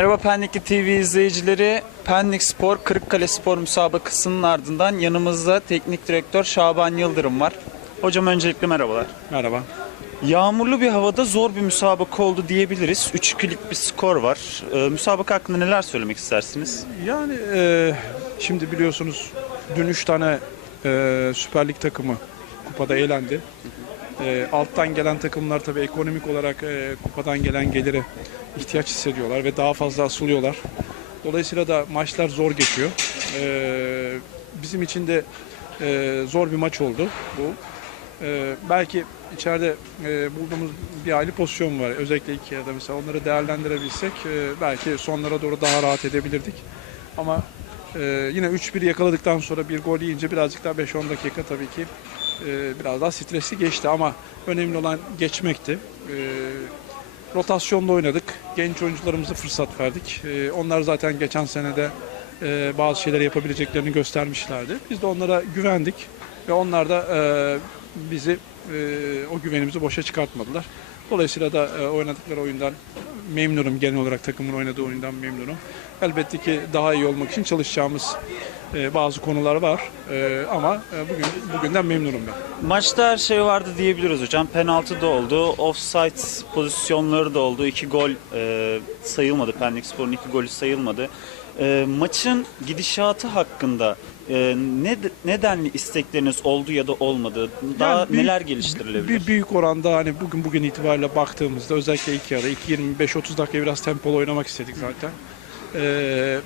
Merhaba Pendikli TV izleyicileri. Pendik Spor Kırıkkale Spor müsabakasının ardından yanımızda teknik direktör Şaban Yıldırım var. Hocam öncelikle merhabalar. Merhaba. Yağmurlu bir havada zor bir müsabaka oldu diyebiliriz. 3-2'lik bir skor var. Ee, müsabaka hakkında neler söylemek istersiniz? Yani e, şimdi biliyorsunuz dün 3 tane e, Süper Lig takımı kupada eğlendi. E, alttan gelen takımlar tabii ekonomik olarak e, kupadan gelen gelire ihtiyaç hissediyorlar ve daha fazla asılıyorlar. Dolayısıyla da maçlar zor geçiyor. E, bizim için de e, zor bir maç oldu bu. E, belki içeride e, bulduğumuz bir aile pozisyon var. Özellikle iki yarıda mesela onları değerlendirebilsek e, belki sonlara doğru daha rahat edebilirdik. Ama e, yine 3-1 yakaladıktan sonra bir gol yiyince birazcık daha 5-10 dakika tabii ki biraz daha stresli geçti ama önemli olan geçmekti. E, rotasyonda oynadık. Genç oyuncularımıza fırsat verdik. E, onlar zaten geçen senede e, bazı şeyler yapabileceklerini göstermişlerdi. Biz de onlara güvendik ve onlar da e, bizi e, o güvenimizi boşa çıkartmadılar. Dolayısıyla da e, oynadıkları oyundan memnunum. Genel olarak takımın oynadığı oyundan memnunum. Elbette ki daha iyi olmak için çalışacağımız e, bazı konular var. E, ama e, bugün bugünden memnunum ben. Maçta her şey vardı diyebiliriz hocam. Penaltı da oldu, offside pozisyonları da oldu. İki gol e, sayılmadı. Pendik Spor'un iki golü sayılmadı. E, maçın gidişatı hakkında e, ne nedenli istekleriniz oldu ya da olmadı? Daha Yani büyük- neler geliştirilebilir? Bir büyük oranda hani bugün bugün itibariyle baktığımızda özellikle ilk yarıda 2-25-30 dakika biraz tempolu oynamak istedik zaten. Ee,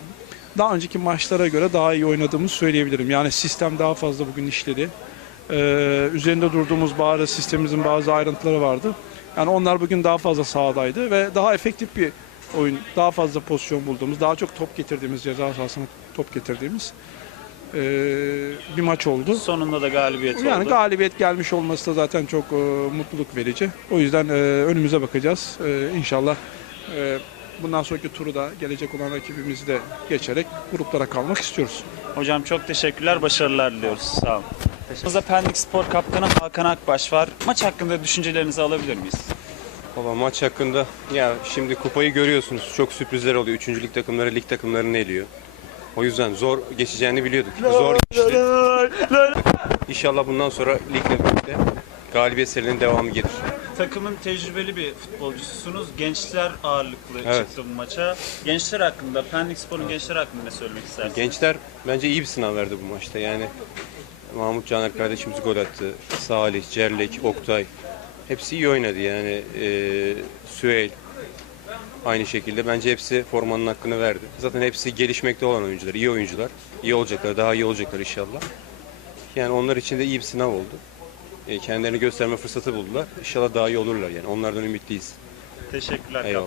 daha önceki maçlara göre daha iyi oynadığımızı söyleyebilirim. Yani sistem daha fazla bugün işledi. Ee, üzerinde durduğumuz bazı sistemimizin bazı ayrıntıları vardı. Yani onlar bugün daha fazla sahadaydı ve daha efektif bir oyun, daha fazla pozisyon bulduğumuz, daha çok top getirdiğimiz, ceza sahasına top getirdiğimiz ee, bir maç oldu. Sonunda da galibiyet Yani oldu. galibiyet gelmiş olması da zaten çok e, mutluluk verici. O yüzden e, önümüze bakacağız. E, inşallah e, bundan sonraki turu da gelecek olan rakibimizi de geçerek gruplara kalmak istiyoruz. Hocam çok teşekkürler, başarılar diliyoruz. Sağ olun. Yanımızda Pendik Spor Kaptanı Hakan Akbaş var. Maç hakkında düşüncelerinizi alabilir miyiz? Valla maç hakkında ya şimdi kupayı görüyorsunuz. Çok sürprizler oluyor. Üçüncü lig takımları lig takımlarını eliyor. O yüzden zor geçeceğini biliyorduk. Zor geçti. İnşallah bundan sonra ligle birlikte galibiyet serilerinin devamı gelir. Takımın tecrübeli bir futbolcususunuz. Gençler ağırlıklı Evet. çıktı bu maça. Gençler hakkında, Pendik Spor'un gençler hakkında ne söylemek istersiniz? Gençler bence iyi bir sınav verdi bu maçta. Yani Mahmut Caner kardeşimiz gol attı. Salih, Cerlek, Oktay. Hepsi iyi oynadı yani. Ee, Süheyl aynı şekilde. Bence hepsi formanın hakkını verdi. Zaten hepsi gelişmekte olan oyuncular, iyi oyuncular. İyi olacaklar, daha iyi olacaklar inşallah. Yani onlar için de iyi bir sınav oldu. Ee, kendilerini gösterme fırsatı buldular. İnşallah daha iyi olurlar yani. Onlardan ümitliyiz. Teşekkürler Eyvallah.